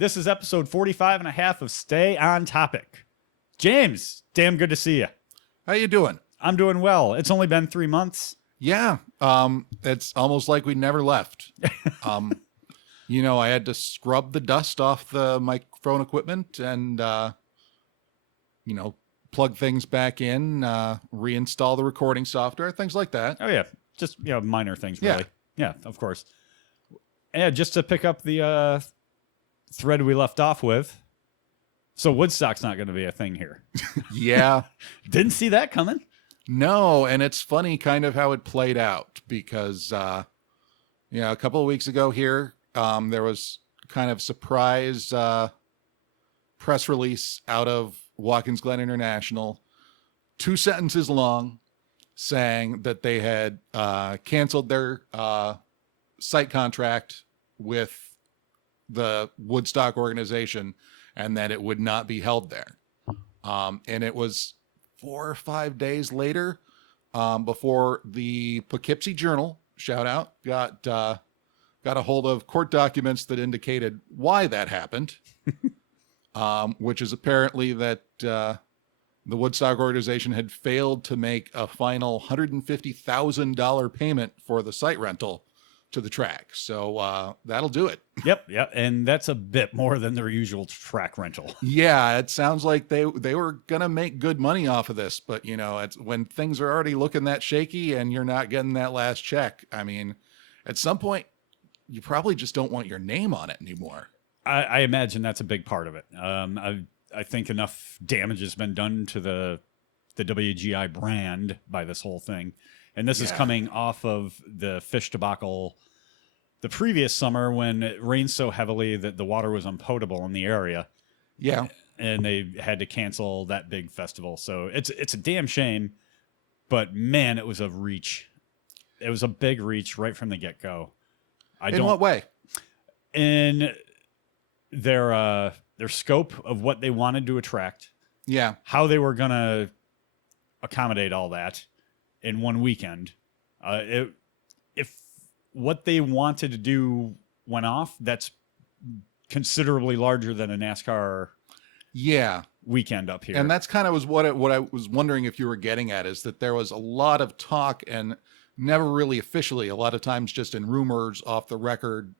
This is episode 45 and a half of Stay on Topic. James, damn good to see you. How you doing? I'm doing well. It's only been 3 months. Yeah, it's almost like we never left. I had to scrub the dust off the microphone equipment and, plug things back in, reinstall the recording software, things like that. Oh, yeah. Just, minor things, really. Yeah, of course. And just to pick up the thread we left off with. So Woodstock's not going to be a thing here. Yeah. Didn't see that coming. No, and it's funny kind of how it played out because, a couple of weeks ago here, there was kind of surprise press release out of Watkins Glen International, 2 sentences long, saying that they had canceled their site contract with the Woodstock organization and that it would not be held there. And it was 4 or 5 days later before the Poughkeepsie Journal, shout out, got a hold of court documents that indicated why that happened, which is apparently that the Woodstock organization had failed to make a final $150,000 payment for the site rental to the track. So that'll do it. Yep. And that's a bit more than their usual track rental. Yeah, it sounds like they were going to make good money off of this. But, it's when things are already looking that shaky and you're not getting that last check. I mean, at some point, you probably just don't want your name on it anymore. I imagine that's a big part of it. I think enough damage has been done to the WGI brand by this whole thing. And this is coming off of the fish debacle the previous summer when it rained so heavily that the water was unpotable in the area. Yeah. And they had to cancel that big festival. So it's a damn shame. But, man, it was a reach. It was a big reach right from the get-go. In what way? In their scope of what they wanted to attract. Yeah. How they were going to accommodate all that in one weekend. If what they wanted to do went off, that's considerably larger than a NASCAR weekend up here. And that's kind of what I was wondering if you were getting at, is that there was a lot of talk and never really officially, a lot of times just in rumors off the record,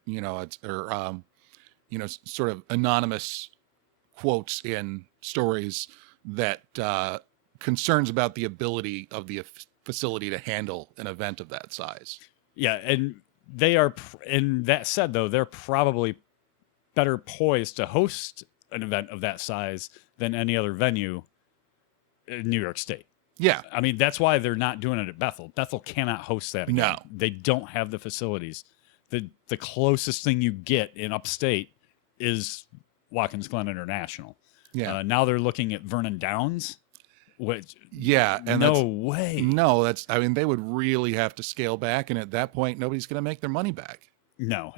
sort of anonymous quotes in stories that concerns about the ability of the facility to handle an event of that size. Yeah, and they are, and that said, though, they're probably better poised to host an event of that size than any other venue in New York State. Yeah. I mean, that's why they're not doing it at Bethel. Bethel cannot host that again. No. They don't have the facilities. The closest thing you get in upstate is Watkins Glen International. Yeah. Now they're looking at Vernon Downs. Which, and no way. No, they would really have to scale back, and at that point, nobody's going to make their money back. No,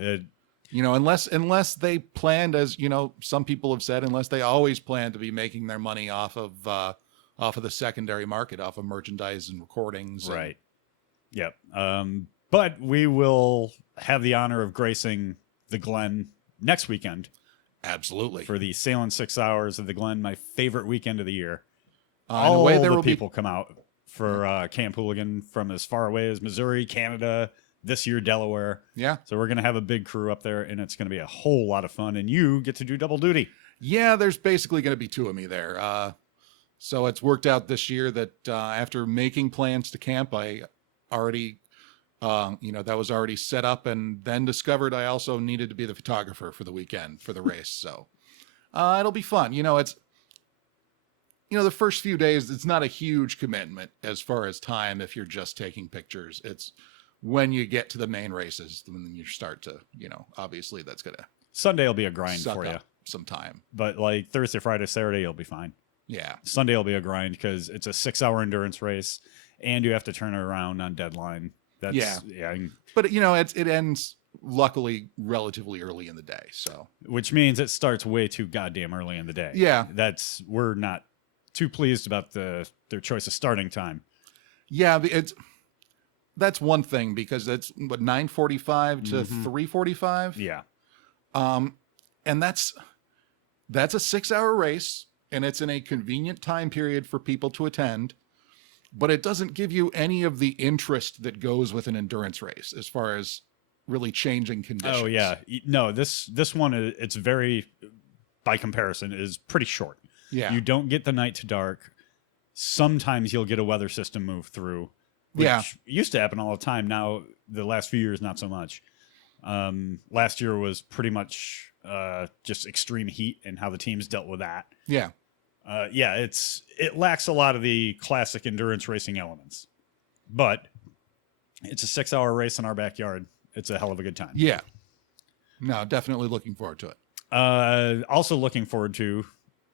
unless they planned, as some people have said, unless they always plan to be making their money off of the secondary market, off of merchandise and recordings. Right. Yep. But we will have the honor of gracing the Glen next weekend. Absolutely. For the Salem 6 Hours of the Glen, my favorite weekend of the year. All the people come out for Camp Hooligan from as far away as Missouri, Canada, this year Delaware. Yeah. So we're going to have a big crew up there, and it's going to be a whole lot of fun, and you get to do double duty. Yeah, there's basically going to be 2 of me there. So it's worked out this year that after making plans to camp, I already, that was already set up, and then discovered I also needed to be the photographer for the weekend for the race. So it'll be fun. It's, the first few days, it's not a huge commitment as far as time if you're just taking pictures. It's when you get to the main races, when you start to, obviously that's going to... Sunday will be a grind for you. Some time. But like Thursday, Friday, Saturday, you'll be fine. Yeah. Sunday will be a grind because it's a 6-hour endurance race, and you have to turn it around on deadline. But, it ends, luckily, relatively early in the day. So, which means it starts way too goddamn early in the day. Yeah. We're not too pleased about their choice of starting time. Yeah, that's one thing, because it's 9:45 to 3:45. Yeah. And that's, That's a 6-hour race, and it's in a convenient time period for people to attend, but it doesn't give you any of the interest that goes with an endurance race as far as really changing conditions. Oh yeah, no, this one it's very, by comparison, is pretty short. Yeah. You don't get the night to dark. Sometimes you'll get a weather system move through, which used to happen all the time. Now the last few years, not so much. Last year was pretty much just extreme heat and how the teams dealt with that. Yeah. It lacks a lot of the classic endurance racing elements, but it's a 6-hour race in our backyard. It's a hell of a good time. Yeah. No, definitely looking forward to it. Also looking forward to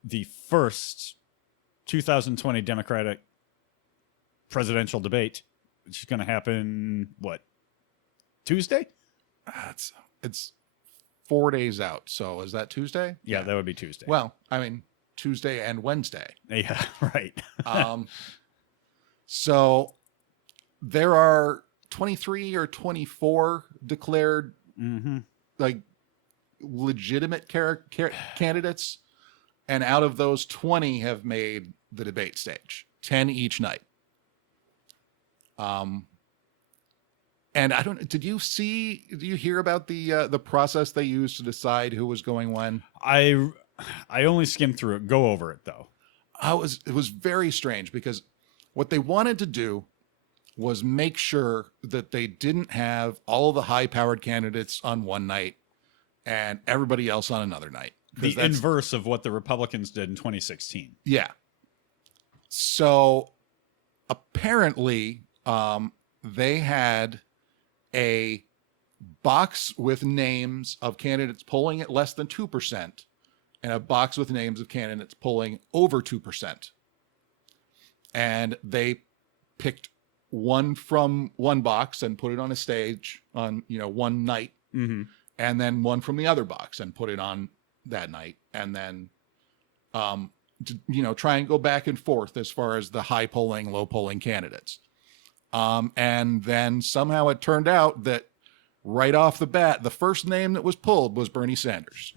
the first 2020 Democratic presidential debate, which is going to happen, Tuesday? It's 4 days out. So is that Tuesday? Yeah, that would be Tuesday. Well, I mean, Tuesday and Wednesday. Yeah, right. So there are 23 or 24 declared like legitimate candidates, and out of those 20 have made the debate stage, 10 each night. And did you hear about the process they used to decide who was going when? I only skimmed through it. Go over it though. It was very strange because what they wanted to do was make sure that they didn't have all of the high-powered candidates on one night and everybody else on another night. The inverse of what the Republicans did in 2016. Yeah. So apparently, they had a box with names of candidates polling at less than 2% and a box with names of candidates polling over 2%. And they picked one from one box and put it on a stage on, one night, and then one from the other box and put it on that night. And then, try and go back and forth as far as the high polling, low polling candidates. And then somehow it turned out that right off the bat, the first name that was pulled was Bernie Sanders.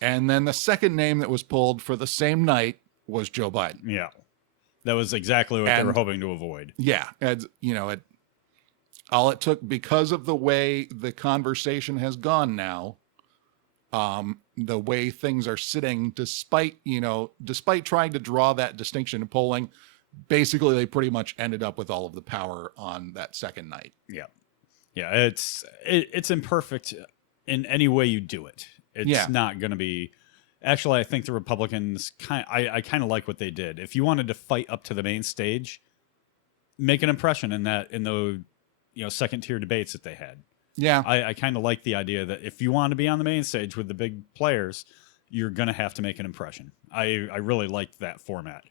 And then the second name that was pulled for the same night was Joe Biden. Yeah. That was exactly what they were hoping to avoid. Yeah. All it took, because of the way the conversation has gone now, the way things are sitting, despite trying to draw that distinction in polling, basically they pretty much ended up with all of the power on that second night. Yeah. Yeah. It's imperfect in any way you do it. It's not going to be. Actually, I think the Republicans I kind of like what they did. If you wanted to fight up to the main stage, make an impression in the second tier debates that they had. Yeah. I kind of like the idea that if you want to be on the main stage with the big players, you're going to have to make an impression. I really liked that format.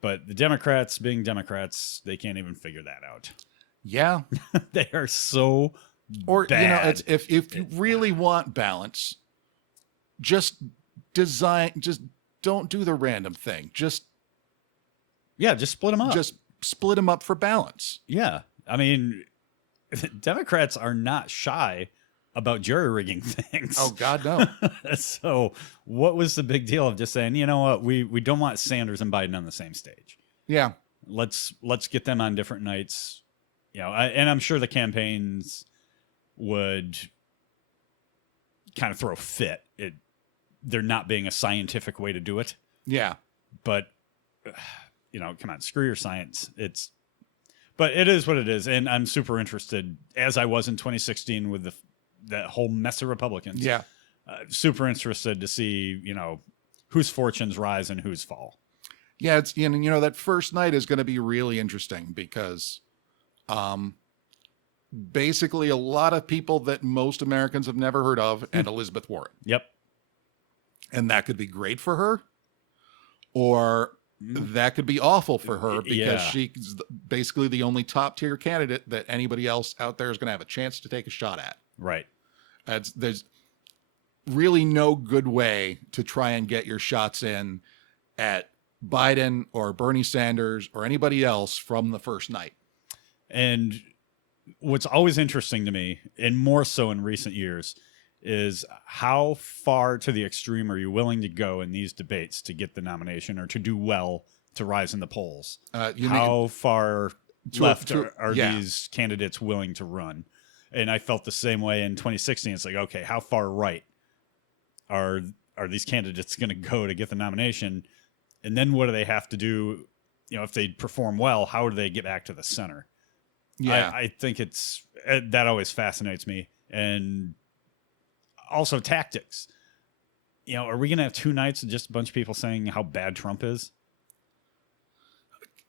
But the Democrats, being Democrats, they can't even figure that out. Yeah. They are so bad. If you really want balance, just don't do the random thing. Just split them up. Just split them up for balance. Yeah. I mean, Democrats are not shy about jury-rigging things. Oh, God, no. So what was the big deal of just saying, you know what, we don't want Sanders and Biden on the same stage. Yeah. Let's get them on different nights. And I'm sure the campaigns would kind of throw a fit. There not being a scientific way to do it. Yeah. But, come on, screw your science. But it is what it is. And I'm super interested, as I was in 2016 with that whole mess of Republicans. Yeah. Super interested to see, whose fortunes rise and whose fall. Yeah. It's, that first night is going to be really interesting because, basically a lot of people that most Americans have never heard of and Elizabeth Warren. Yep. And that could be great for her, or that could be awful for her because she's basically the only top tier candidate that anybody else out there is going to have a chance to take a shot at. Right. There's really no good way to try and get your shots in at Biden or Bernie Sanders or anybody else from the first night. And what's always interesting to me, and more so in recent years, is how far to the extreme are you willing to go in these debates to get the nomination or to do well to rise in the polls? How far left are these candidates willing to run? And I felt the same way in 2016. It's like, okay, how far right are these candidates going to go to get the nomination? And then what do they have to do? You know, if they perform well, how do they get back to the center? Yeah. I think that always fascinates me. And also tactics. You know, are we going to have 2 nights of just a bunch of people saying how bad Trump is?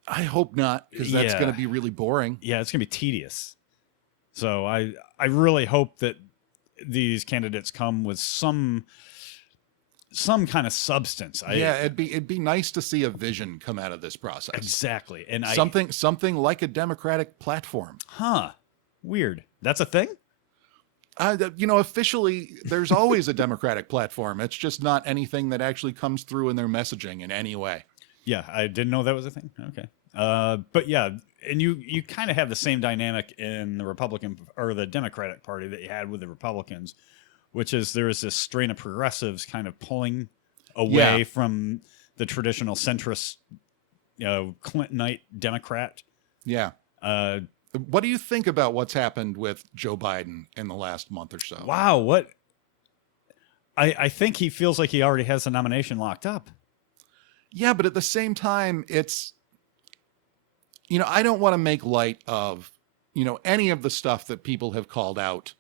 I hope not, because that's going to be really boring. Yeah, it's going to be tedious. So I really hope that these candidates come with some kind of substance. It'd be nice to see a vision come out of this process. Exactly. And something like a Democratic platform. Huh. Weird. That's a thing? Officially, there's always a Democratic platform. It's just not anything that actually comes through in their messaging in any way. Yeah, I didn't know that was a thing. Okay. But yeah, and you kind of have the same dynamic in the Republican or the Democratic Party that you had with the Republicans, which is there is this strain of progressives kind of pulling away from the traditional centrist, Clintonite Democrat. Yeah. What do you think about what's happened with Joe Biden in the last month or so? Wow. What? I think he feels like he already has the nomination locked up. Yeah, but at the same time, it's, I don't want to make light of, any of the stuff that people have called out.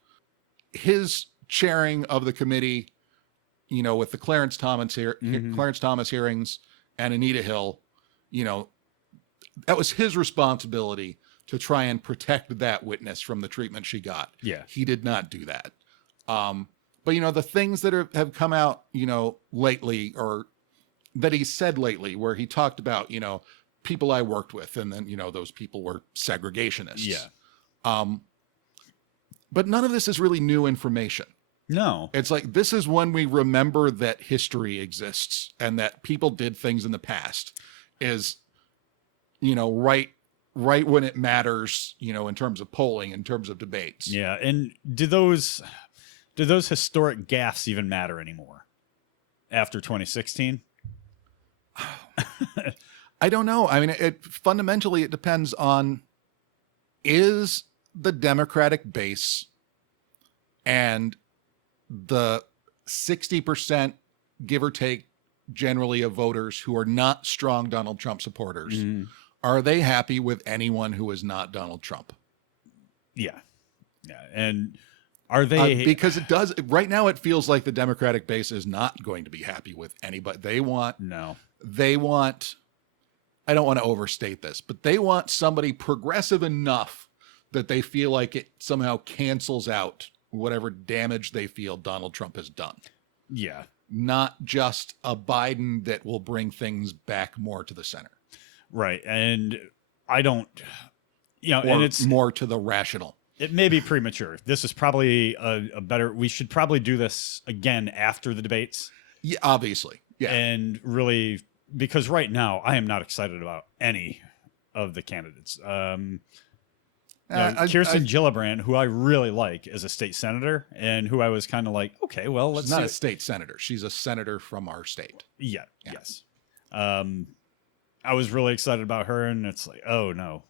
His chairing of the committee, with the Clarence Thomas hearings and Anita Hill, that was his responsibility to try and protect that witness from the treatment she got. Yeah. He did not do that. But, the things that have come out, lately, or that he said lately, where he talked about, people I worked with, and then, those people were segregationists. Yeah. But none of this is really new information. No. It's like, this is when we remember that history exists and that people did things in the past is, right when it matters, in terms of polling, in terms of debates. Yeah. And do those historic gaffes even matter anymore after 2016? I don't know. I mean, fundamentally, it depends on, is the Democratic base and the 60%, give or take, generally of voters who are not strong Donald Trump supporters, are they happy with anyone who is not Donald Trump? Yeah. Yeah. And are they... because it does... Right now, it feels like the Democratic base is not going to be happy with anybody. They want... I don't want to overstate this, but they want somebody progressive enough that they feel like it somehow cancels out whatever damage they feel Donald Trump has done. Yeah. Not just a Biden that will bring things back more to the center. Right. And I don't, or and it's more to the rational. It may be premature. This is probably a better, we should probably do this again after the debates. Yeah, obviously. Yeah. And really, because right now I am not excited about any of the candidates. Kirsten Gillibrand, who I really like as a state senator, and who I was kind of like, okay, well, let's. She's not a state senator. She's a senator from our state. Yeah. Yes. I was really excited about her, and it's like, oh no.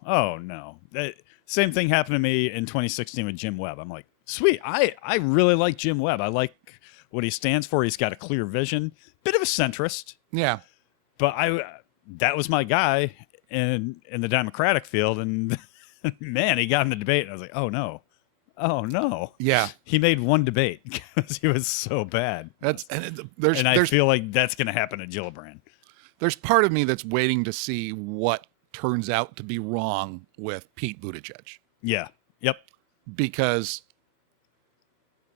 Same thing happened to me in 2016 with Jim Webb. I'm like, sweet. I really like Jim Webb. I like what he stands for. He's got a clear vision. Bit of a centrist. Yeah. But that was my guy in the Democratic field, and man, he got in the debate, and I was like, oh no. Yeah. He made one debate because he was so bad. I feel like that's going to happen to Gillibrand. There's part of me that's waiting to see what turns out to be wrong with Pete Buttigieg. Yeah. Yep. Because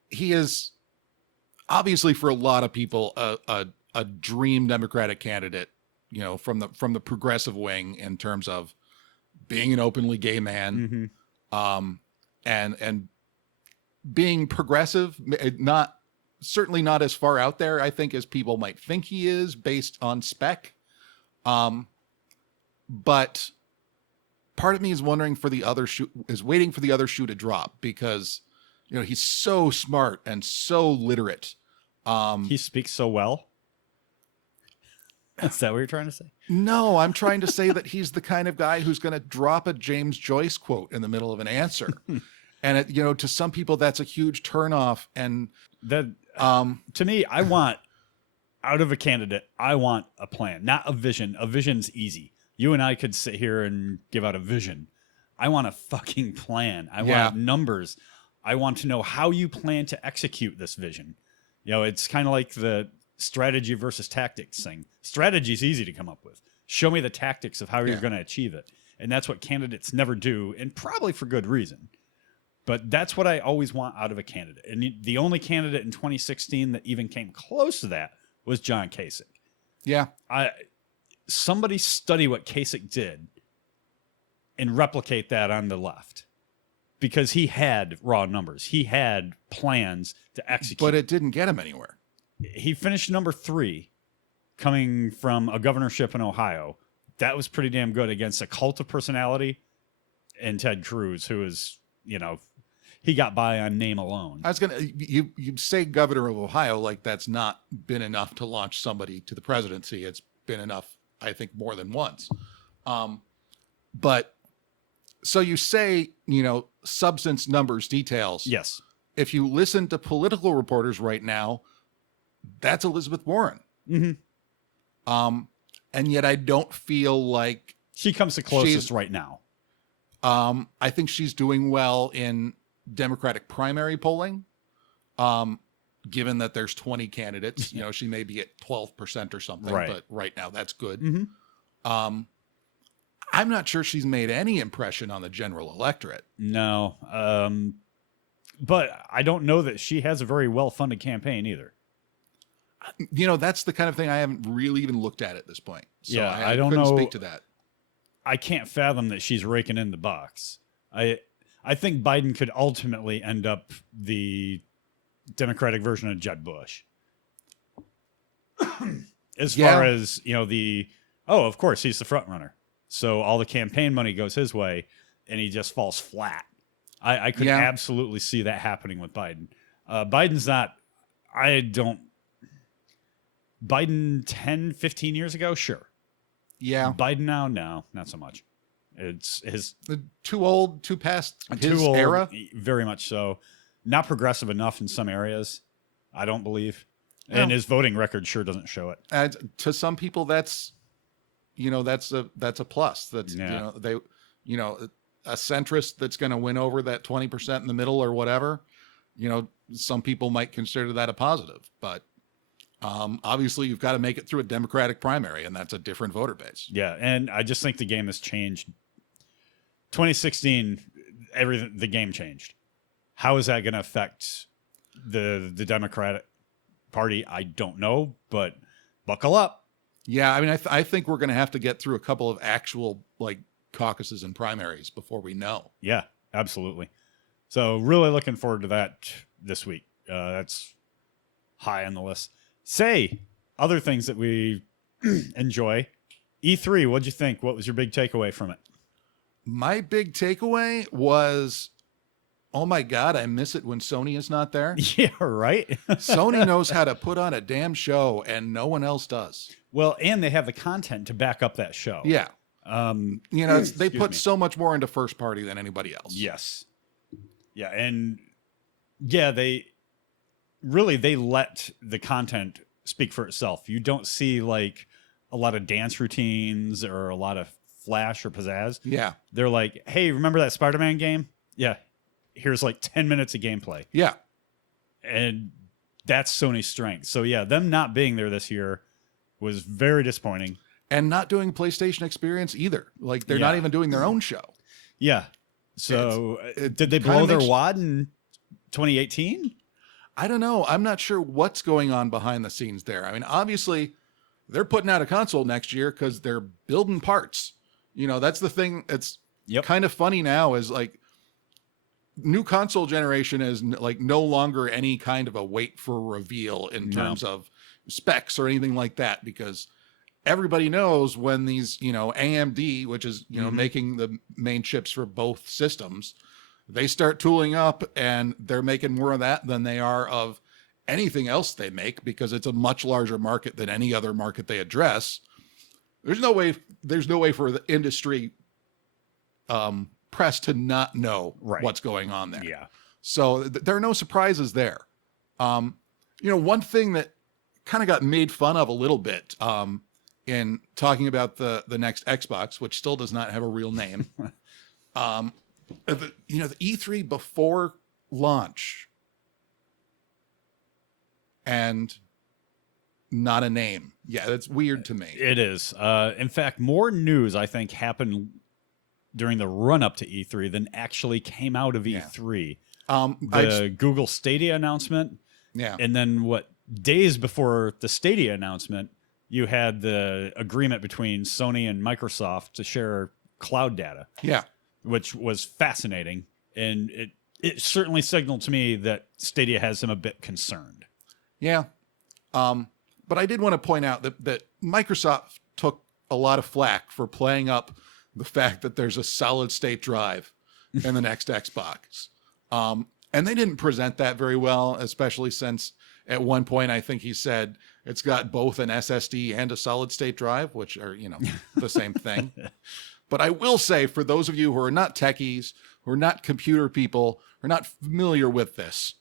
he is obviously, for a lot of people, a dream Democratic candidate, from the progressive wing in terms of being an openly gay man, and being progressive, certainly not as far out there, I think, as people might think he is based on spec. But part of me is waiting for the other shoe to drop, because, he's so smart and so literate. He speaks so well. Is that what you're trying to say? No, I'm trying to say that he's the kind of guy who's going to drop a James Joyce quote in the middle of an answer. And it, to some people that's a huge turnoff. And that to me, I want out of a candidate, I want a plan, not a vision. A vision's easy. You and I could sit here and give out a vision. I want a fucking plan. I want numbers. I want to know how you plan to execute this vision. It's kind of like the strategy versus tactics thing. Strategy is easy to come up with. Show me the tactics of how you're going to achieve it. And that's what candidates never do, and probably for good reason. But that's what I always want out of a candidate. And the only candidate in 2016 that even came close to that was John Kasich. Yeah. Somebody study what Kasich did and replicate that on the left. Because he had raw numbers. He had plans to execute. But it didn't get him anywhere. He finished number 3 coming from a governorship in Ohio. That was pretty damn good against a cult of personality and Ted Cruz, who is, he got by on name alone. I was going to, you say governor of Ohio, like that's not been enough to launch somebody to the presidency. It's been enough, I think, more than once. But so you say, substance, numbers, details. Yes. If you listen to political reporters right now, that's Elizabeth Warren. Mm-hmm. And yet I don't feel like she comes the closest right now. I think she's doing well in Democratic primary polling. Given that there's 20 candidates, she may be at 12% or something, but right now that's good. Mm-hmm. I'm not sure she's made any impression on the general electorate. No. But I don't know that she has a very well-funded campaign either. That's the kind of thing I haven't really even looked at this point. So I don't couldn't know. speak to that. I can't fathom that she's raking in the bucks. I think Biden could ultimately end up the Democratic version of Jeb Bush. As far as, of course, he's the front runner. So all the campaign money goes his way and he just falls flat. I could absolutely see that happening with Biden. Biden 10, 15 years ago, sure. Yeah. Biden now, no, not so much. It's too old, too past his too old, era. Very much so. Not progressive enough in some areas, I don't believe. And his voting record sure doesn't show it. And to some people, that's a plus. That's a centrist that's going to win over that 20% in the middle or whatever. Some people might consider that a positive, but obviously you've got to make it through a Democratic primary, and that's a different voter base. Yeah, and I just think the game has changed. 2016, the game changed. How is that going to affect the Democratic Party? I don't know, but buckle up. Yeah, I mean, I think we're going to have to get through a couple of actual caucuses and primaries before we know. Yeah, absolutely. So really looking forward to that this week. That's high on the list. Say other things that we enjoy. E3, what'd you think? What was your big takeaway from it? My big takeaway was, oh my God, I miss it when Sony is not there. Yeah, right. Sony knows how to put on a damn show and no one else does. Well, and they have the content to back up that show. Yeah. They put so much more into first party than anybody else. Yes. Yeah. And yeah, they let the content speak for itself. You don't see a lot of dance routines or a lot of flash or pizzazz. Yeah. They're like, hey, remember that Spider-Man game? Yeah. Here's 10 minutes of gameplay. Yeah. And that's Sony's strength. So yeah, them not being there this year was very disappointing. And not doing PlayStation Experience either. They're not even doing their own show. Yeah. So did they blow their wad in 2018? I don't know. I'm not sure what's going on behind the scenes there. I mean, obviously they're putting out a console next year because they're building parts. That's the thing. It's kind of funny now is new console generation is no longer any kind of a wait for reveal in terms of specs or anything like that, because everybody knows when these, AMD, which is, making the main chips for both systems, They start tooling up and they're making more of that than they are of anything else they make, because it's a much larger market than any other market they address. There's no way for the industry press to not know what's going on there. Yeah. So there are no surprises there. One thing that kind of got made fun of a little bit in talking about the next Xbox, which still does not have a real name. The E3 before launch and not a name. Yeah, that's weird to me. It is. In fact, more news, I think, happened during the run-up to E3 than actually came out of E3. The Google Stadia announcement. Yeah. And then days before the Stadia announcement, you had the agreement between Sony and Microsoft to share cloud data. Yeah. Which was fascinating. And it certainly signaled to me that Stadia has him a bit concerned. Yeah. But I did want to point out that Microsoft took a lot of flack for playing up the fact that there's a solid state drive in the next Xbox. And they didn't present that very well, especially since at one point I think he said it's got both an SSD and a solid state drive, which are, the same thing. But I will say, for those of you who are not techies, who are not computer people, who are not familiar with this,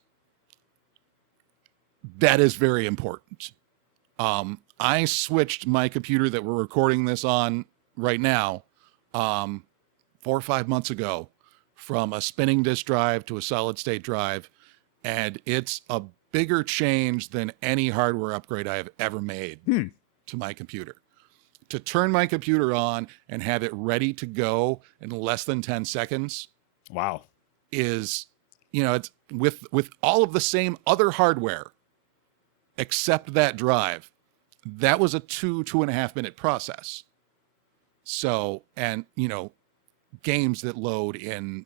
that is very important. I switched my computer that we're recording this on right now 4 or 5 months ago from a spinning disk drive to a solid state drive, and it's a bigger change than any hardware upgrade I have ever made to my computer. To turn my computer on and have it ready to go in less than 10 seconds. Wow. Is, it's with all of the same other hardware except that drive. That was a 2.5 minute process. So, and games that load in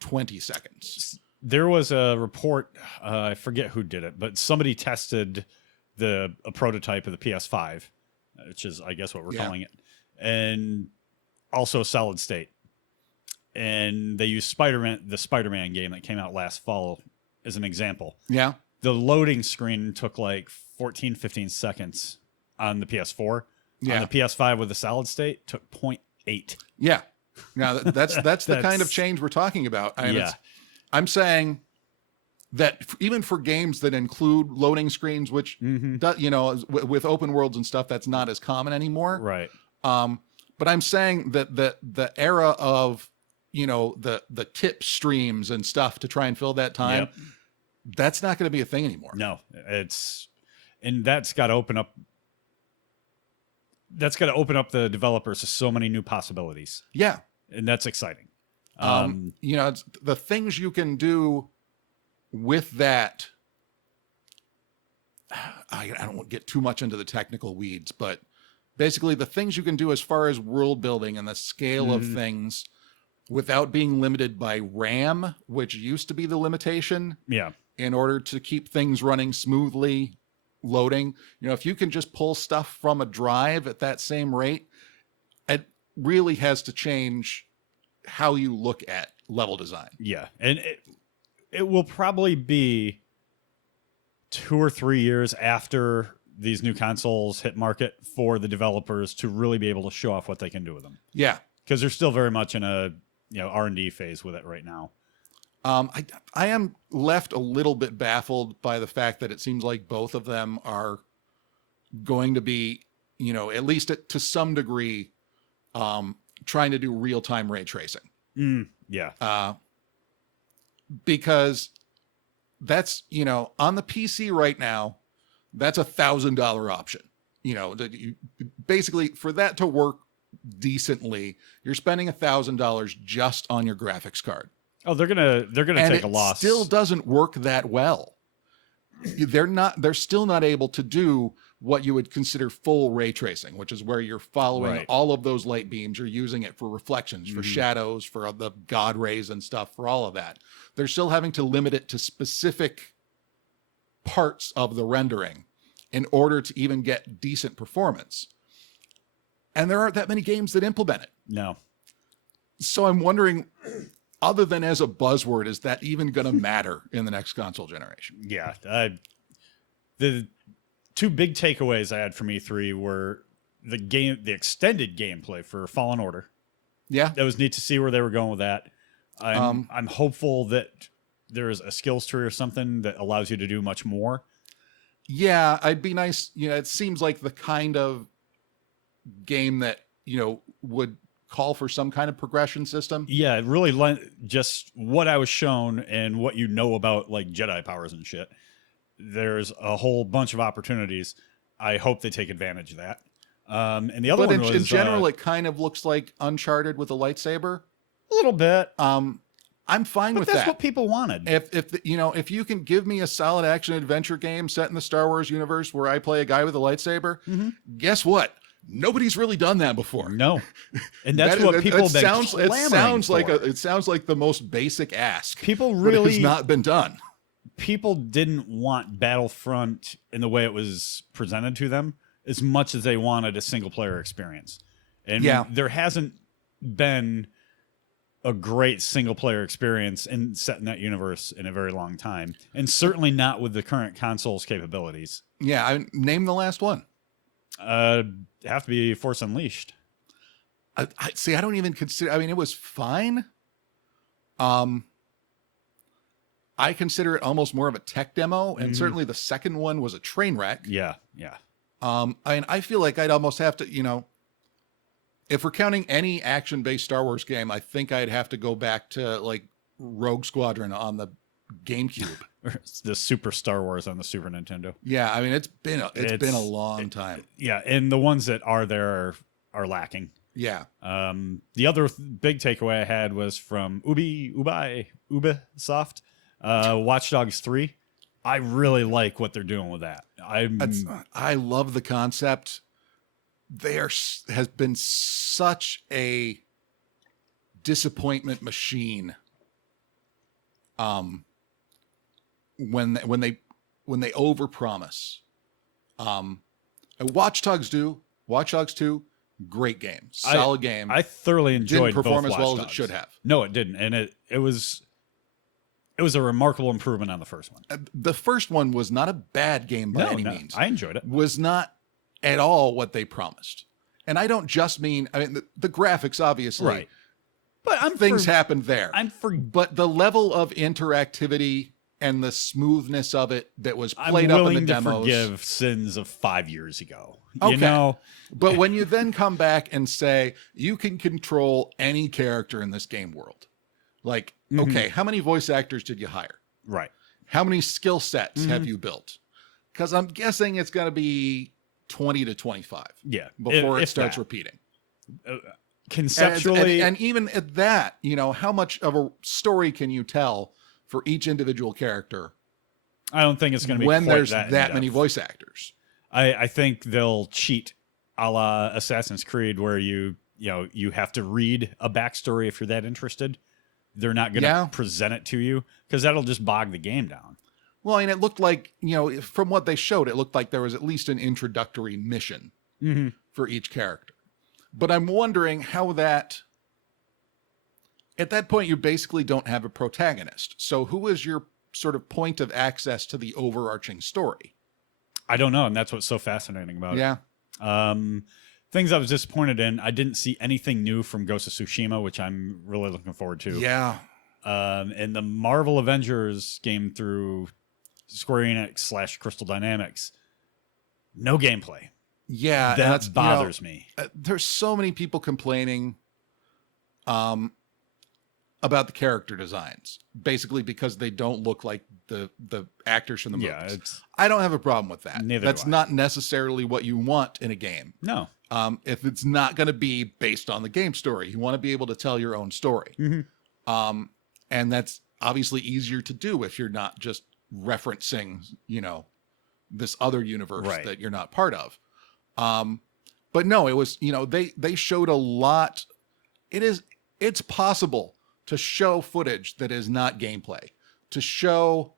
20 seconds. There was a report, I forget who did it, but somebody tested a prototype of the PS5, which is, I guess, what we're calling it, and also solid state. And they used the Spider-Man game that came out last fall as an example. Yeah. The loading screen took like 14, 15 seconds on the PS4. Yeah. On the PS5 with the solid state took 0.8. Yeah. Now that's the kind of change we're talking about. I'm saying that even for games that include loading screens, which with open worlds and stuff, that's not as common anymore. Right. But I'm saying that the era of the tip streams and stuff to try and fill that time, that's not going to be a thing anymore. No, that's got to open up. That's got to open up the developers to so many new possibilities. Yeah. And that's exciting. It's the things you can do with that. I don't want to get too much into the technical weeds, but basically the things you can do as far as world building and the scale of things without being limited by RAM, which used to be the limitation. Yeah. In order to keep things running smoothly, loading, if you can just pull stuff from a drive at that same rate, it really has to change how you look at level design. Yeah. And it will probably be 2 or 3 years after these new consoles hit market for the developers to really be able to show off what they can do with them. Yeah. Because they're still very much in a R&D phase with it right now. I am left a little bit baffled by the fact that it seems like both of them are going to be, at least to some degree, trying to do real-time ray tracing. Yeah. Because that's, on the PC right now, that's $1,000 option. Basically, for that to work decently, you're spending $1,000 just on your graphics card. Oh, they're gonna take a loss. Still doesn't work that well. They're still not able to do what you would consider full ray tracing, which is where you're following all of those light beams. You're using it for reflections, for shadows, for the God rays and stuff, for all of that. They're still having to limit it to specific parts of the rendering in order to even get decent performance. And there aren't that many games that implement it. No. So I'm wondering, other than as a buzzword, is that even going to matter in the next console generation? Yeah. The two big takeaways I had from E3 were the extended gameplay for Fallen Order. Yeah. That was neat to see where they were going with that. I'm hopeful that there's a skills tree or something that allows you to do much more. Yeah, I'd be nice. It seems like the kind of game that, would call for some kind of progression system. Yeah, it really just what I was shown and what you know about like Jedi powers and shit. There's a whole bunch of opportunities. I hope they take advantage of that. And the other one was... in general, it kind of looks like Uncharted with a lightsaber. A little bit. I'm fine with that. That's what people wanted. If you can give me a solid action adventure game set in the Star Wars universe where I play a guy with a lightsaber, guess what? Nobody's really done that before. No, and that's what people have been clamoring for. It sounds like the most basic ask. People really has not been done. People didn't want Battlefront in the way it was presented to them as much as they wanted a single player experience. And there hasn't been a great single player experience set in that universe in a very long time. And certainly not with the current console's capabilities. Yeah. Name the last one. Have to be Force Unleashed. I don't even consider, it was fine. I consider it almost more of a tech demo, and certainly the second one was a train wreck. Yeah. I feel like I'd almost have to, if we're counting any action-based Star Wars game, I think I'd have to go back to like Rogue Squadron on the GameCube. The Super Star Wars on the Super Nintendo. Yeah, it's been a long time. Yeah, and the ones that are there are lacking. Yeah. The other big takeaway I had was from Ubisoft, Watch Dogs 3. I really like what they're doing with that. I love the concept. Has been such a disappointment machine. When they overpromise. Watch Dogs 2, great game, solid game. I thoroughly enjoyed. Didn't perform both as well Watch as it should have. No, it didn't, and it was a remarkable improvement on the first one. The first one was not a bad game by any means. I enjoyed it. Was not at all what they promised, and I don't just mean. The graphics, obviously, right? But things happened there. But the level of interactivity and the smoothness of it that was played up in the demos. I'm willing to forgive sins of 5 years ago. Okay. But when you then come back and say you can control any character in this game world, like, okay, how many voice actors did you hire? Right. How many skill sets have you built? Because I'm guessing it's going to be 20 to 25. Yeah. Before it starts repeating. Conceptually. And even at that, how much of a story can you tell for each individual character? I don't think it's going to be when quite there's that many voice actors. I think they'll cheat a la Assassin's Creed, where you have to read a backstory if you're that interested. They're not going to present it to you because that'll just bog the game down. Well, and it looked like, from what they showed, it looked like there was at least an introductory mission for each character. But I'm wondering how that... At that point, you basically don't have a protagonist. So who is your sort of point of access to the overarching story? I don't know, and that's what's so fascinating about it. Things I was disappointed in, I didn't see anything new from Ghost of Tsushima, which I'm really looking forward to. Yeah. And the Marvel Avengers game through Square Enix / Crystal Dynamics, no gameplay. Yeah. That bothers me. There's so many people complaining about the character designs, basically because they don't look like the actors from the movies. I don't have a problem with that. That's not necessarily what you want in a game. No. If it's not going to be based on the game story, you want to be able to tell your own story. And that's obviously easier to do if you're not just referencing, this other universe that you're not part of. But no, it was, they showed a lot. It's possible to show footage that is not gameplay, to show,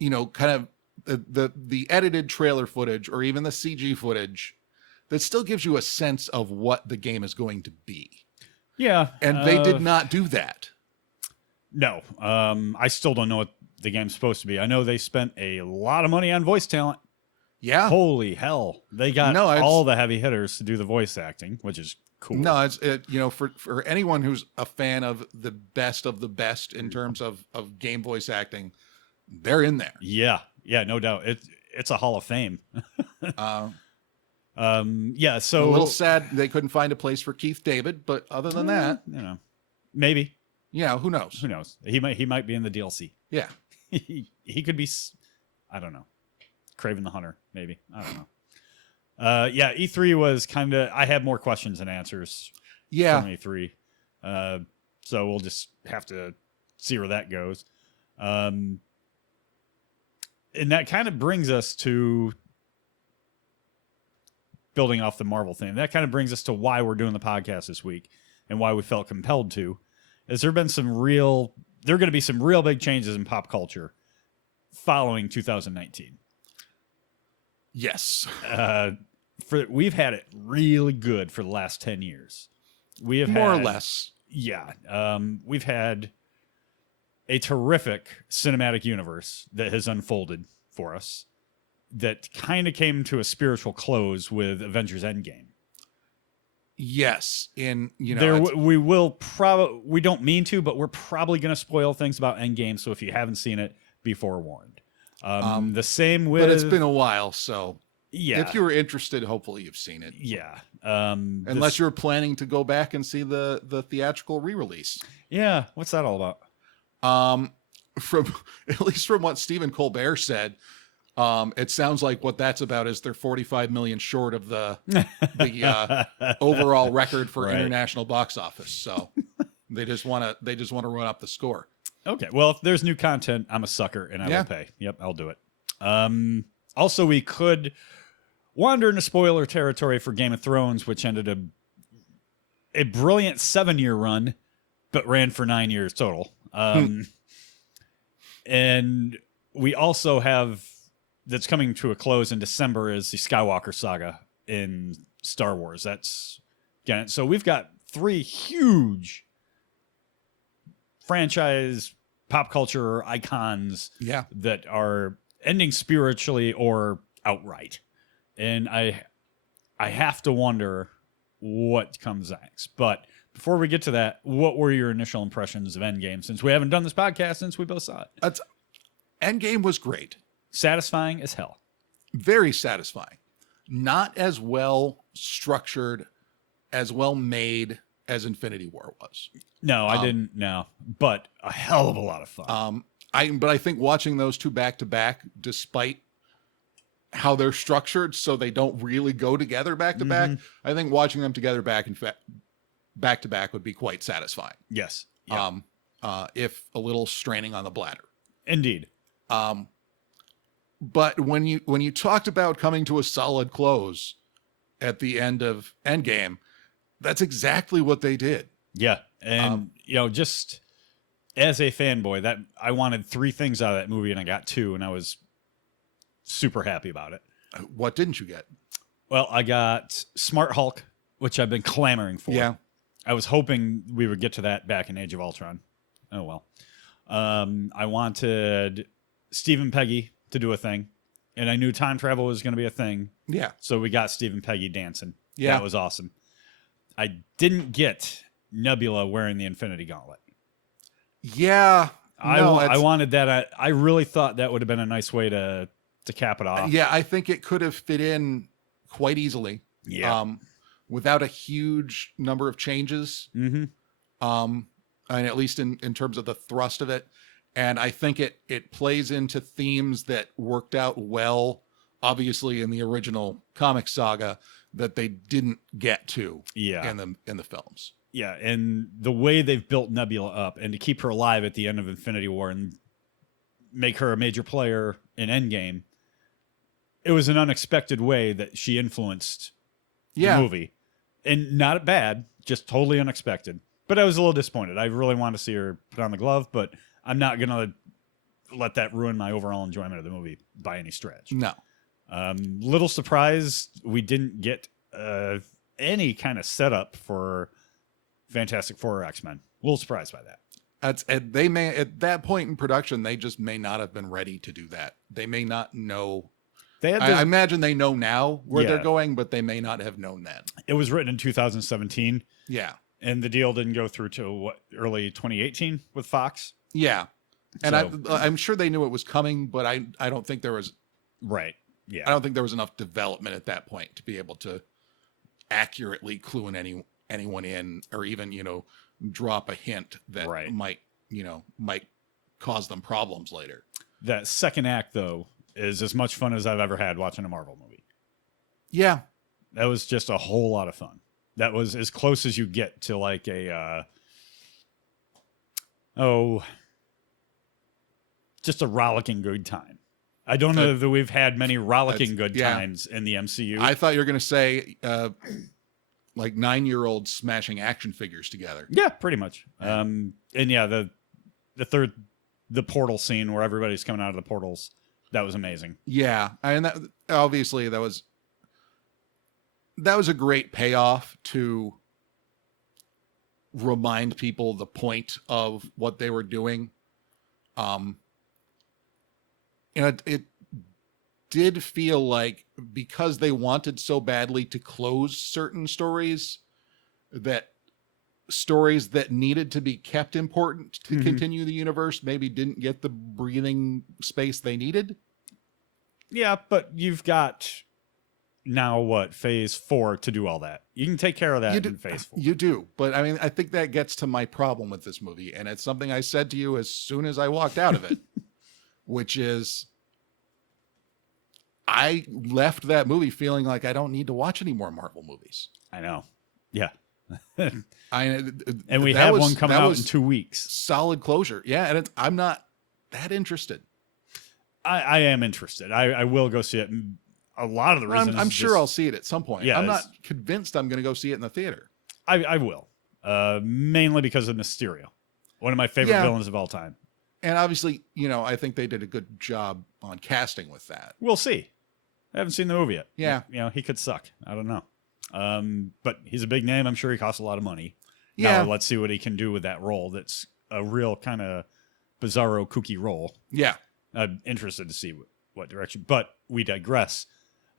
kind of the edited trailer footage or even the CG footage that still gives you a sense of what the game is going to be. Yeah. And they did not do that. No. I still don't know what the game's supposed to be. I know they spent a lot of money on voice talent. Yeah. Holy hell. They got all the heavy hitters to do the voice acting, which is cool. No, for anyone who's a fan of the best in terms of game voice acting, they're in there. Yeah. Yeah, no doubt. It's a Hall of Fame. Yeah, so a little sad they couldn't find a place for Keith David, but other than that, maybe. Yeah, who knows? Who knows? He might be in the DLC. Yeah. he could be, I don't know, Kraven the Hunter, maybe. I don't know. Yeah, E3 was kind of, I had more questions than answers from E3. So we'll just have to see where that goes. And that kind of brings us to, building off the Marvel thing, that kind of brings us to why we're doing the podcast this week and why we felt compelled to. Is there going to be some real big changes in pop culture following 2019. Yes. We've had it really good for the last 10 years. We have more or less. Yeah. We've had a terrific cinematic universe that has unfolded for us that kind of came to a spiritual close with Avengers Endgame. Yes. We don't mean to, but we're probably going to spoil things about Endgame. So if you haven't seen it, be forewarned. The same with, but it's been a while. So yeah, if you were interested, hopefully you've seen it. Yeah. Unless you're planning to go back and see the theatrical re-release. Yeah. What's that all about? At least from what Stephen Colbert said, it sounds like what that's about is they're 45 million short of the overall record for international box office. So they just want to run up the score. Okay. Well, if there's new content, I'm a sucker and I will pay. Yep, I'll do it. Also, we could wander into spoiler territory for Game of Thrones, which ended a brilliant 7-year run, but ran for 9 years total. And we also have, that's coming to a close in December, is the Skywalker saga in Star Wars. So we've got 3 huge franchise pop culture icons that are ending spiritually or outright. And I have to wonder what comes next. But before we get to that, what were your initial impressions of Endgame, since we haven't done this podcast since we both saw it? Endgame was great. Satisfying as hell. Very satisfying. Not as well structured, as well made as Infinity War was. No, I didn't. No, but a hell of a lot of fun. But I think watching those two back to back, despite how they're structured, so they don't really go together back to back, I think watching them together back to back would be quite satisfying. Yes. Yep. If a little straining on the bladder. Indeed. But when you talked about coming to a solid close at the end of Endgame, that's exactly what they did. Yeah. And, just as a fanboy, that I wanted 3 things out of that movie and I got 2, and I was super happy about it. What didn't you get? Well, I got Smart Hulk, which I've been clamoring for. Yeah. I was hoping we would get to that back in Age of Ultron. Oh, well. I wanted Stephen Peggy to do a thing, and I knew time travel was going to be a thing. Yeah. So we got Stephen Peggy dancing. Yeah. That was awesome. I didn't get Nebula wearing the Infinity Gauntlet. Yeah. I wanted that. I really thought that would have been a nice way to cap it off. Yeah, I think it could have fit in quite easily. Yeah. Without a huge number of changes. Mm-hmm. And at least in terms of the thrust of it. And I think it plays into themes that worked out well, obviously in the original comic saga, that they didn't get to in the films. Yeah, and the way they've built Nebula up, and to keep her alive at the end of Infinity War and make her a major player in Endgame, it was an unexpected way that she influenced the movie. And not bad, just totally unexpected. But I was a little disappointed. I really wanted to see her put on the glove, but I'm not going to let that ruin my overall enjoyment of the movie by any stretch. No. Little surprised we didn't get any kind of setup for Fantastic Four or X-Men. A little surprised by that. They may, at that point in production, they just may not have been ready to do that. They may not know. I imagine they know now where they're going, but they may not have known then. It was written in 2017. Yeah. And the deal didn't go through till early 2018 with Fox. Yeah. And I'm sure they knew it was coming, but I don't think there was. Right. Yeah. I don't think there was enough development at that point to be able to accurately clue anyone in, or even, drop a hint that might cause them problems later. That second act, though, is as much fun as I've ever had watching a Marvel movie. Yeah. That was just a whole lot of fun. That was as close as you get to like just a rollicking good time. I don't know that we've had many rollicking good times in the MCU. I thought you were going to say like 9-year-olds smashing action figures together. Yeah, pretty much. And yeah, the portal scene where everybody's coming out of the portals, that was amazing. Yeah, and that obviously that was a great payoff to remind people the point of what they were doing. It did feel like, because they wanted so badly to close certain stories, that stories that needed to be kept important to continue the universe maybe didn't get the breathing space they needed. Yeah, but you've got now phase 4 to do all that. You can take care of that in phase 4. You do. But I mean, I think that gets to my problem with this movie. And it's something I said to you as soon as I walked out of it, which is I left that movie feeling like I don't need to watch any more Marvel movies. I know. Yeah. And we have one coming out in 2 weeks. Solid closure. Yeah. And I'm not that interested. I am interested. I will go see it. A lot of the reasons I'm sure I'll see it at some point. Yeah, I'm not convinced I'm going to go see it in the theater. I will. Mainly because of Mysterio. One of my favorite villains of all time. And obviously, I think they did a good job on casting with that. We'll see. I haven't seen the movie yet. Yeah. He could suck. I don't know. But he's a big name. I'm sure he costs a lot of money. Yeah. Now let's see what he can do with that role. That's a real kind of bizarro, kooky role. Yeah. I'm interested to see what direction. But we digress.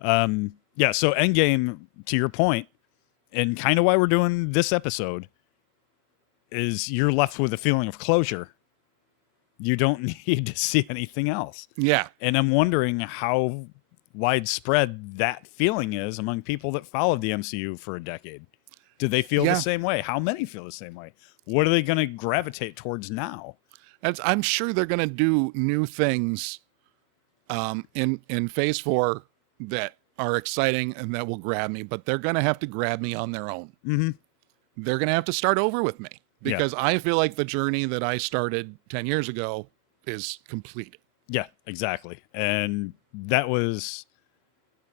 So Endgame, to your point, and kind of why we're doing this episode, is you're left with a feeling of closure. You don't need to see anything else. Yeah. And I'm wondering how widespread that feeling is among people that followed the MCU for a decade. Do they feel the same way? How many feel the same way? What are they going to gravitate towards now? I'm sure they're going to do new things in phase 4 that are exciting and that will grab me, but they're going to have to grab me on their own. Mm-hmm. They're going to have to start over with me, because I feel like the journey that I started 10 years ago is completed. Yeah, exactly. And that was,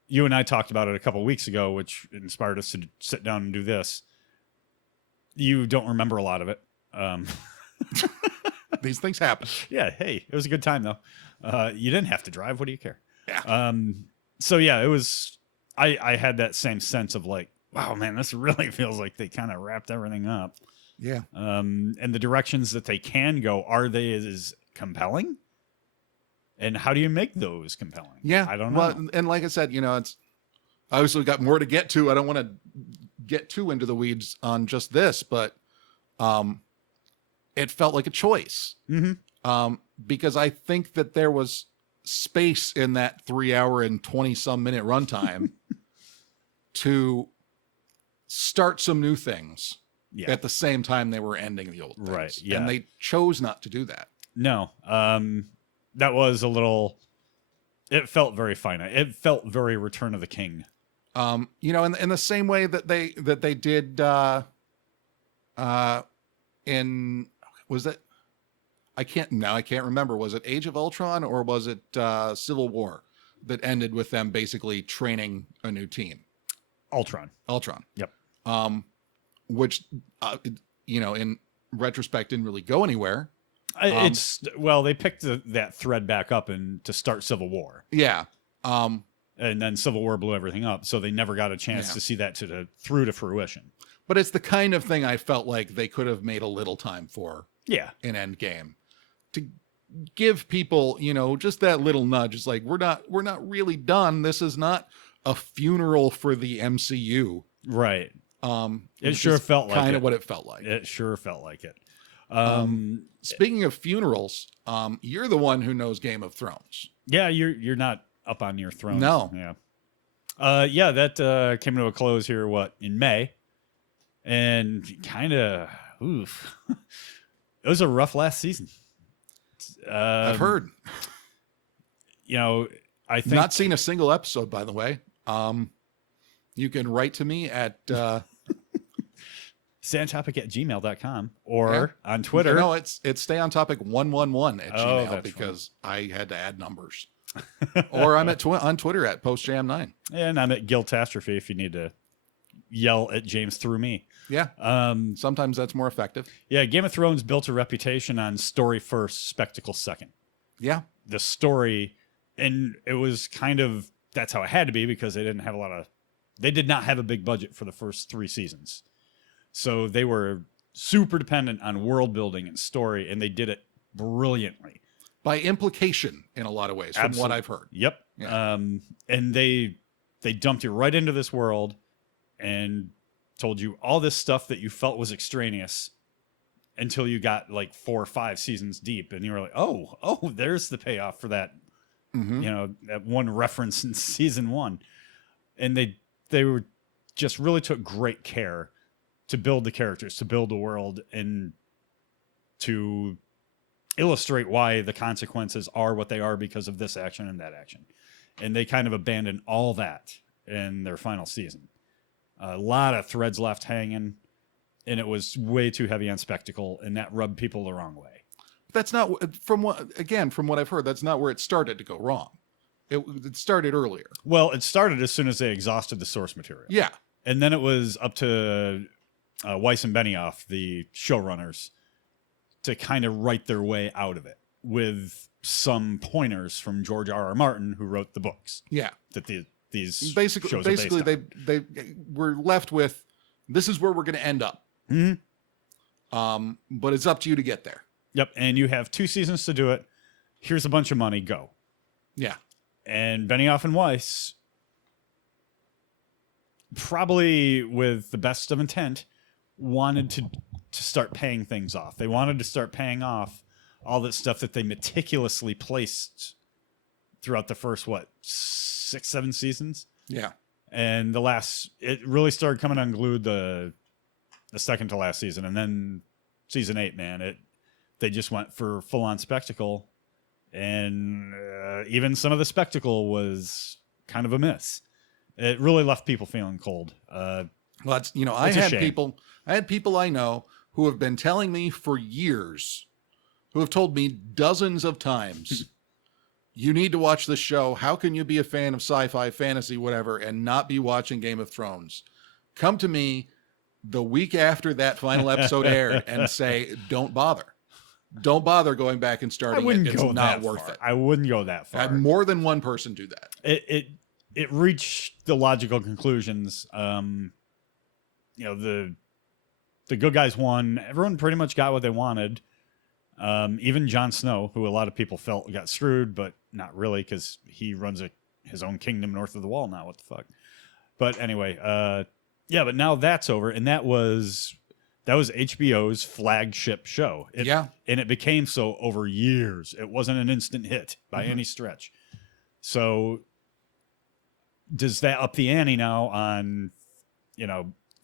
you and I talked about it a couple of weeks ago, which inspired us to sit down and do this. You don't remember a lot of it. These things happen. Yeah. Hey, it was a good time though. You didn't have to drive. What do you care? Yeah. So yeah, it was, I had that same sense of like, wow, man, this really feels like they kind of wrapped everything up. Yeah. And the directions that they can go, are they as compelling? And how do you make those compelling? Yeah. I don't know. Well, and like I said, it's obviously got more to get to. I don't want to get too into the weeds on just this, but it felt like a choice. Mm-hmm. Because I think that there was space in that 3 hour and 20 some minute runtime to start some new things at the same time they were ending the old things. Right. Yeah. And they chose not to do that. No. That was a little, it felt very finite. It felt very Return of the King. In the same way that they did in, was it, I can't remember. Was it Age of Ultron or was it Civil War that ended with them basically training a new team? Ultron. Yep. Which, in retrospect didn't really go anywhere. They picked that thread back up and to start Civil War. Yeah. And then Civil War blew everything up. So they never got a chance to see that through to fruition. But it's the kind of thing I felt like they could have made a little time for Yeah. in Endgame to give people, just that little nudge. It's like, we're not really done. This is not a funeral for the MCU. Right. It Which sure is felt like kind it. of what it felt like. It sure felt like it. Speaking of funerals, you're the one who knows Game of Thrones. Yeah, you're not up on your throne. No. Yeah. Yeah, that came to a close here, in May? And kind of, oof. It was a rough last season. I've heard. I think... Not seen a single episode, by the way. You can write to me at... SandTopic@gmail.com or on Twitter. No, it's Stay On Topic 111 at Gmail because funny. I had to add numbers. Or I'm on Twitter at PostJam9. And I'm at Guiltastrophe if you need to yell at James through me. Yeah. Sometimes that's more effective. Yeah, Game of Thrones built a reputation on story first, spectacle second. Yeah. The story, and it was that's how it had to be because they did not have a big budget for the first 3 seasons. So they were super dependent on world building and story, and they did it brilliantly. By implication, in a lot of ways, from what I've heard. Yep. Yeah. And they dumped you right into this world and told you all this stuff that you felt was extraneous until you got like 4 or 5 seasons deep, and you were like, oh, there's the payoff for that. Mm-hmm. That one reference in season 1, and they were just really took great care to build the characters, to build the world, and to illustrate why the consequences are what they are because of this action and that action. And they kind of abandoned all that in their final season. A lot of threads left hanging, and it was way too heavy on spectacle, and that rubbed people the wrong way. That's not, from what I've heard, that's not where it started to go wrong. It started earlier. Well, it started as soon as they exhausted the source material. Yeah. And then it was up to Weiss and Benioff, the showrunners, to kind of write their way out of it with some pointers from George R.R. Martin, who wrote the books. Yeah. That these basically shows are based on. they were left with, this is where we're going to end up. Mm-hmm. But it's up to you to get there. Yep. And you have 2 seasons to do it. Here's a bunch of money. Go. Yeah. And Benioff and Weiss, probably with the best of intent, wanted to start paying things off. They wanted to start paying off all that stuff that they meticulously placed throughout the first 6, 7 seasons. Yeah. And it really started coming unglued the second to last season, and then season 8, man, they just went for full on spectacle, and even some of the spectacle was kind of a miss. It really left people feeling cold. Well, that's, I had people I know who have been telling me for years, who have told me dozens of times, you need to watch this show. How can you be a fan of sci-fi, fantasy, whatever, and not be watching Game of Thrones? Come to me the week after that final episode aired and say, don't bother. Don't bother going back and starting it. It's not worth it. I wouldn't go that far. I had more than one person do that. It reached the logical conclusions. The good guys won. Everyone pretty much got what they wanted. Even Jon Snow, who a lot of people felt got screwed, but not really, because he runs his own kingdom north of the wall now. What the fuck? But anyway, but now that's over, and that was HBO's flagship show. And it became so over years. It wasn't an instant hit by any stretch. So does that up the ante now on,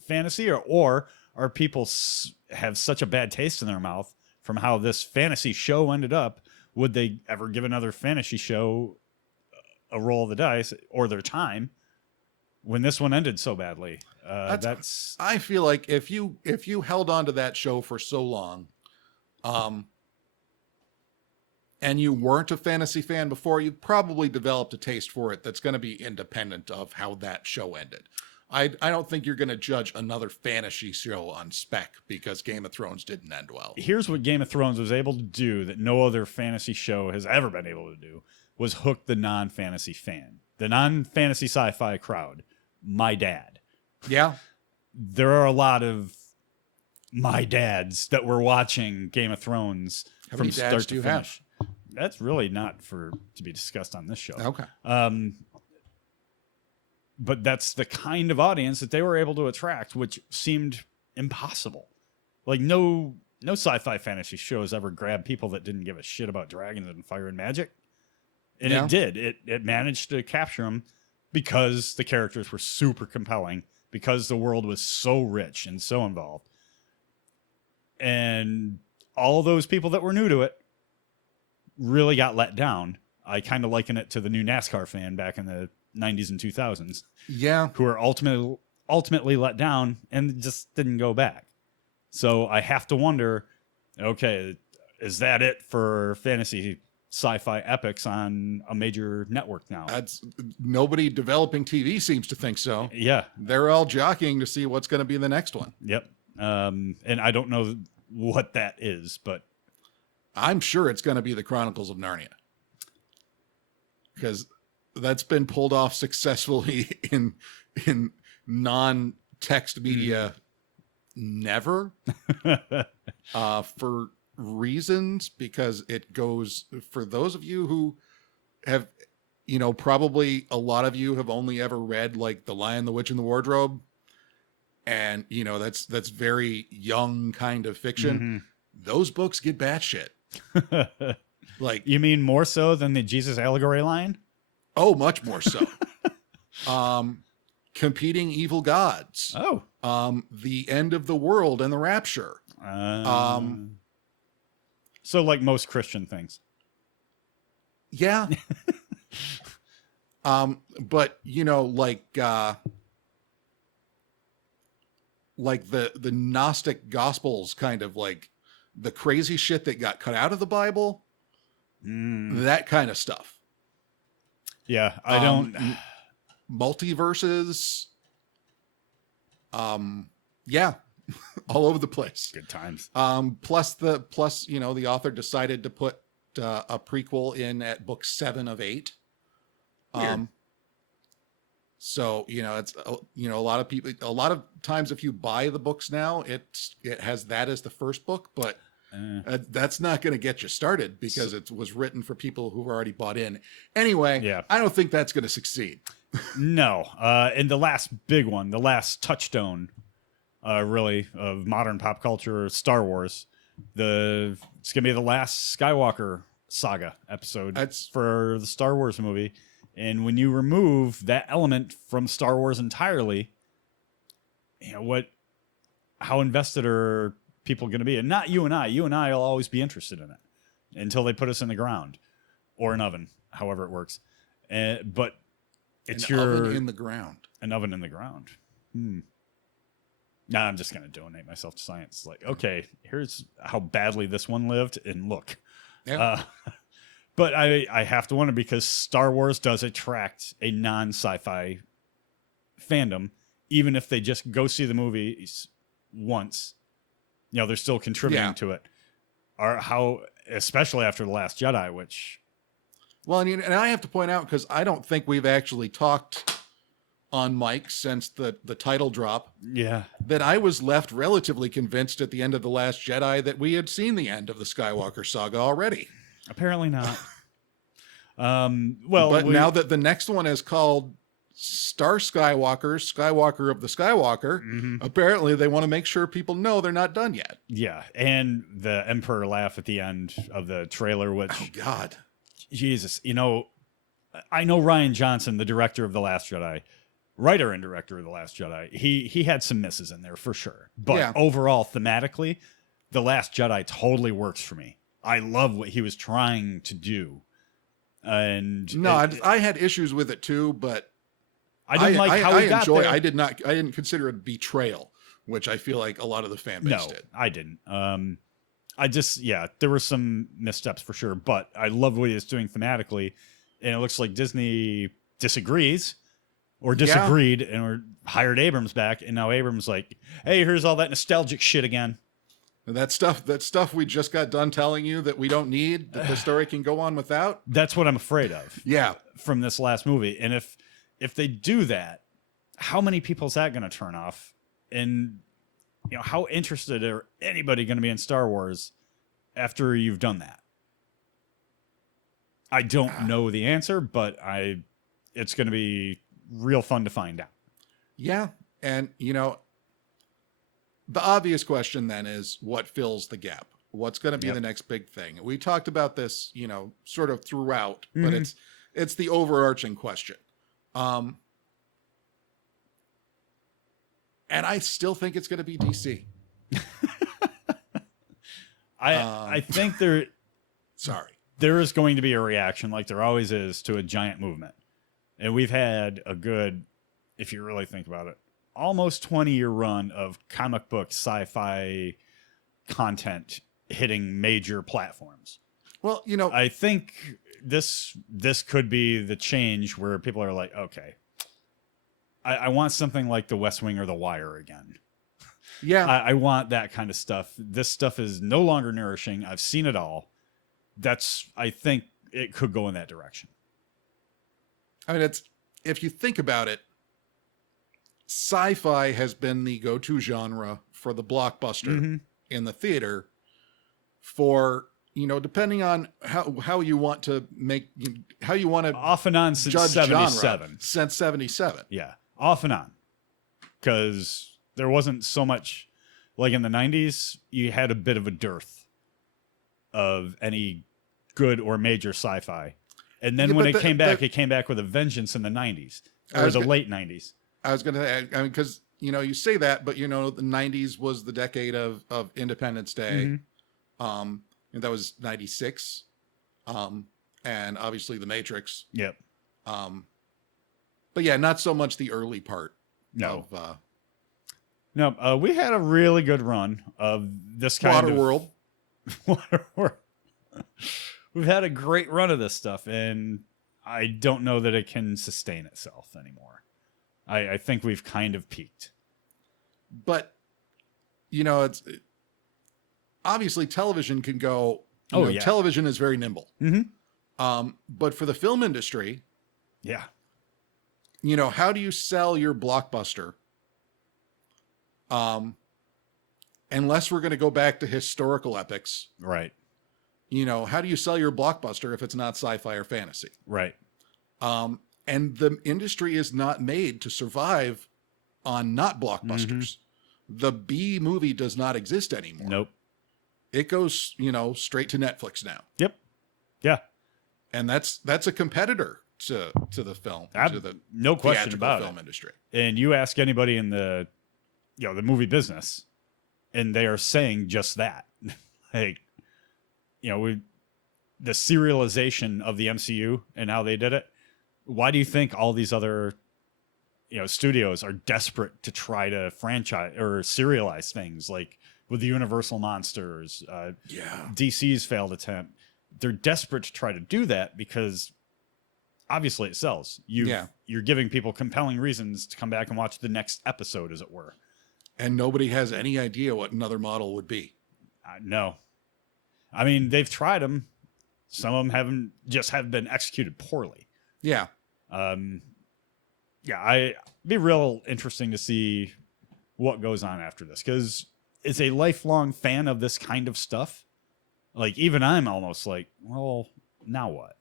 fantasy, or are people have such a bad taste in their mouth from how this fantasy show ended up? Would they ever give another fantasy show a roll of the dice or their time when this one ended so badly? I feel like if you held on to that show for so long, and you weren't a fantasy fan before, you've probably developed a taste for it that's going to be independent of how that show ended. I don't think you're going to judge another fantasy show on spec because Game of Thrones didn't end well. Here's what Game of Thrones was able to do that no other fantasy show has ever been able to do, was hook the non-fantasy fan, the non-fantasy sci-fi crowd. My dad. Yeah. there are a lot of my dads that were watching Game of Thrones How from many dads start do to you finish. That's really not to be discussed on this show. Okay. But that's the kind of audience that they were able to attract, which seemed impossible. Like no sci-fi fantasy shows ever grabbed people that didn't give a shit about dragons and fire and magic. And it did. It managed to capture them because the characters were super compelling, because the world was so rich and so involved. And all those people that were new to it really got let down. I kind of liken it to the new NASCAR fan back in the 90s and 2000s. Yeah. Who were ultimately let down and just didn't go back. So I have to wonder, okay, is that it for fantasy sci-fi epics on a major network now? Nobody developing TV seems to think so. Yeah. They're all jockeying to see what's going to be the next one. Yep. And I don't know what that is, but I'm sure it's going to be the Chronicles of Narnia, because that's been pulled off successfully in non-text media. Never for reasons, because it goes, for those of you who have, probably a lot of you have only ever read like The Lion, the Witch, and the Wardrobe. And, that's very young kind of fiction. Mm-hmm. Those books get batshit. Like, you mean more so than the Jesus allegory line? Oh, much more so. Competing evil gods. Oh. The end of the world and the rapture. So like most Christian things. Yeah. But like the Gnostic Gospels, kind of like the crazy shit that got cut out of the Bible, that kind of stuff. Yeah, I don't. Multiverses. Yeah, all over the place. Good times. Plus the author decided to put a prequel in at book 7 of 8. Weird. So, it's, a lot of people, a lot of times if you buy the books now, it has that as the first book, but that's not going to get you started, because it was written for people who've already bought in. Anyway, yeah. I don't think that's going to succeed. No. And the last big one, the last touchstone, really, of modern pop culture, Star Wars, it's going to be the last Skywalker saga episode for the Star Wars movie. And when you remove that element from Star Wars entirely, how invested are people going to be? And not you and I. You and I will always be interested in it until they put us in the ground or an oven, however it works. But it's an oven in the ground. An oven in the ground. Nah, I'm just going to donate myself to science. Like, okay, here's how badly this one lived, and look. Yeah. But I have to wonder, because Star Wars does attract a non-sci-fi fandom, even if they just go see the movies once. They're still contributing to it. Especially after The Last Jedi, which... Well, and I have to point out, because I don't think we've actually talked on mic since the title drop. Yeah. That I was left relatively convinced at the end of The Last Jedi that we had seen the end of the Skywalker saga already. Apparently not. But now that the next one is called Star Skywalker, Skywalker of the Skywalker, apparently they want to make sure people know they're not done yet. Yeah, and the Emperor laugh at the end of the trailer, which... Oh, God. Jesus, I know Rian Johnson, the director of The Last Jedi, writer and director of The Last Jedi, he had some misses in there for sure. But overall, thematically, The Last Jedi totally works for me. I love what he was trying to do. And I had issues with it too, but I didn't like how he got there. I didn't consider it betrayal, which I feel like a lot of the fan base did. I didn't. There were some missteps for sure, but I love what he is doing thematically. And it looks like Disney disagrees or disagreed and hired Abrams back. And now Abrams like, hey, here's all that nostalgic shit again. That stuff we just got done telling you that we don't need, that the story can go on without. That's what I'm afraid of. Yeah. From this last movie. And if they do that, how many people is that going to turn off? And how interested are anybody going to be in Star Wars after you've done that? I don't know the answer, but it's going to be real fun to find out. Yeah. And, the obvious question then is what fills the gap? What's going to be the next big thing? We talked about this, sort of throughout, but it's the overarching question. And I still think it's going to be DC. I think sorry. There is going to be a reaction, like there always is, to a giant movement. And we've had a good, if you really think about it, almost 20-year run of comic book sci-fi content hitting major platforms. Well, I think this could be the change where people are like, okay, I want something like The West Wing or The Wire again. Yeah. I want that kind of stuff. This stuff is no longer nourishing. I've seen it all. I think it could go in that direction. I mean, if you think about it, sci-fi has been the go-to genre for the blockbuster in the theater for, depending on how you want to how you want to off and on since 77. Since 77. Yeah. Off and on. Because there wasn't so much, like in the 90s, you had a bit of a dearth of any good or major sci-fi. And then when it came back with a vengeance in the 90s or the late 90s. I was going to add, because, you say that, but, the 90s was the decade of Independence Day. And that was 96. And obviously The Matrix. Yep. But yeah, not so much the early part. No. No, we had a really good run of this kind of... Waterworld. Waterworld. We've had a great run of this stuff, and I don't know that it can sustain itself anymore. I think we've kind of peaked. But, it's... Obviously, television can go... Television is very nimble. But for the film industry... Yeah. How do you sell your blockbuster? Unless we're going to go back to historical epics. Right. How do you sell your blockbuster if it's not sci-fi or fantasy? Right. And the industry is not made to survive on not blockbusters. The B movie does not exist anymore. Nope. It goes, straight to Netflix now. Yep. Yeah. And that's a competitor to the film, to the no question about film industry. And you ask anybody in the the movie business, and they are saying just that. Like, the serialization of the MCU and how they did it. Why do you think all these other studios are desperate to try to franchise or serialize things, like with the Universal monsters? DC's failed attempt. They're desperate to try to do that because obviously it sells. You're giving people compelling reasons to come back and watch the next episode, as it were. And nobody has any idea what another model would be. No. I mean, they've tried them. Some of them have been executed poorly. Yeah. It'd be real interesting to see what goes on after this, because as a lifelong fan of this kind of stuff, like even I'm almost like, well, now what?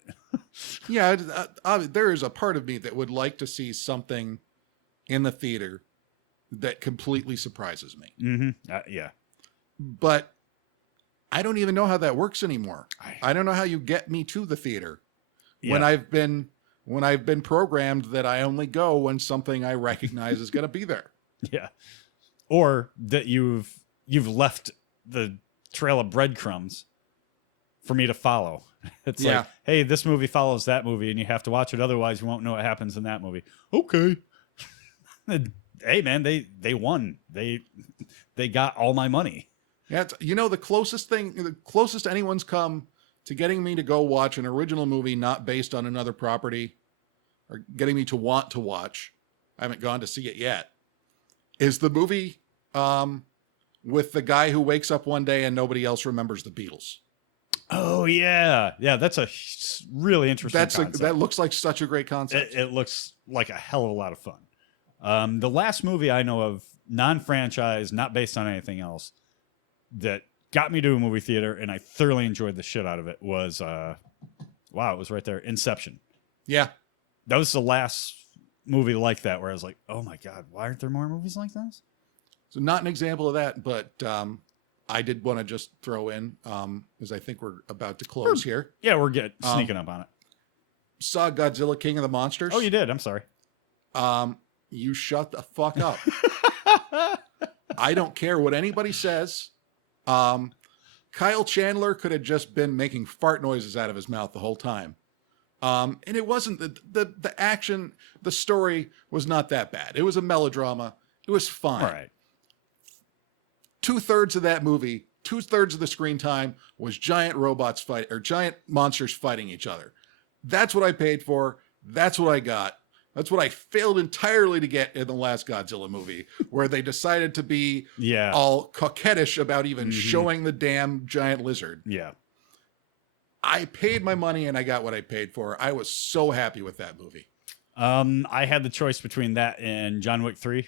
Yeah, there is a part of me that would like to see something in the theater that completely surprises me. Yeah. But I don't even know how that works anymore. I don't know how you get me to the theater when I've been programmed that I only go when something I recognize is going to be there. Yeah. Or that you've left the trail of breadcrumbs for me to follow. It's like, hey, this movie follows that movie and you have to watch it. Otherwise you won't know what happens in that movie. Okay. Hey man, they won. They got all my money. Yeah. The closest anyone's come to getting me to go watch an original movie not based on another property, or getting me to want to watch, I haven't gone to see it yet, is the movie with the guy who wakes up one day and nobody else remembers the Beatles. Oh yeah. Yeah, that's a really interesting concept. That looks like such a great concept. It looks like a hell of a lot of fun. The last movie I know of, non-franchise, not based on anything else, that got me to a movie theater and I thoroughly enjoyed the shit out of it was, wow, it was right there, Inception. Yeah. That was the last movie like that where I was like, oh my God, why aren't there more movies like this? So not an example of that, but I did want to just throw in, because I think we're about to close here. Yeah, we're sneaking up on it. Saw Godzilla King of the Monsters. Oh, you did? I'm sorry. You shut the fuck up. I don't care what anybody says. Kyle Chandler could have just been making fart noises out of his mouth the whole time. And it wasn't the action, the story was not that bad. It was a melodrama. It was fine. All right. 2/3 of that movie, 2/3 of the screen time was giant robots fight or giant monsters fighting each other. That's what I paid for. That's what I got. That's what I failed entirely to get in the last Godzilla movie, where they decided to be all coquettish about even showing the damn giant lizard. Yeah. I paid my money and I got what I paid for. I was so happy with that movie. I had the choice between that and John Wick 3.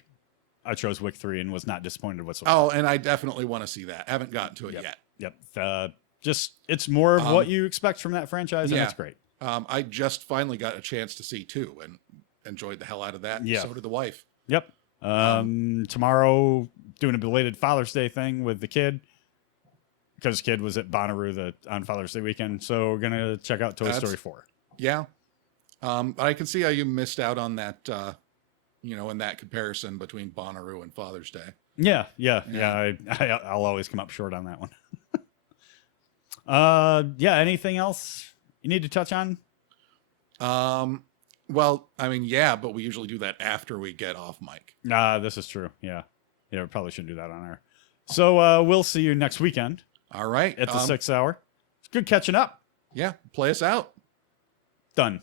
I chose Wick 3 and was not disappointed whatsoever. Oh, and I definitely want to see that. I haven't gotten to it yet. Yep. Just, it's more of what you expect from that franchise, and it's great. I just finally got a chance to see 2 and enjoyed the hell out of that. Yeah. So did the wife. Yep. Tomorrow, doing a belated Father's Day thing with the kid, because kid was at Bonnaroo on Father's Day weekend. So we're going to check out Toy Story 4. Yeah. I can see how you missed out on that, in that comparison between Bonnaroo and Father's Day. Yeah. I'll always come up short on that one. Anything else you need to touch on? Well, I mean, yeah, but we usually do that after we get off mic. This is true. Yeah, we probably shouldn't do that on air. So we'll see you next weekend. All right. At the 6 hour. It's good catching up. Yeah. Play us out. Done.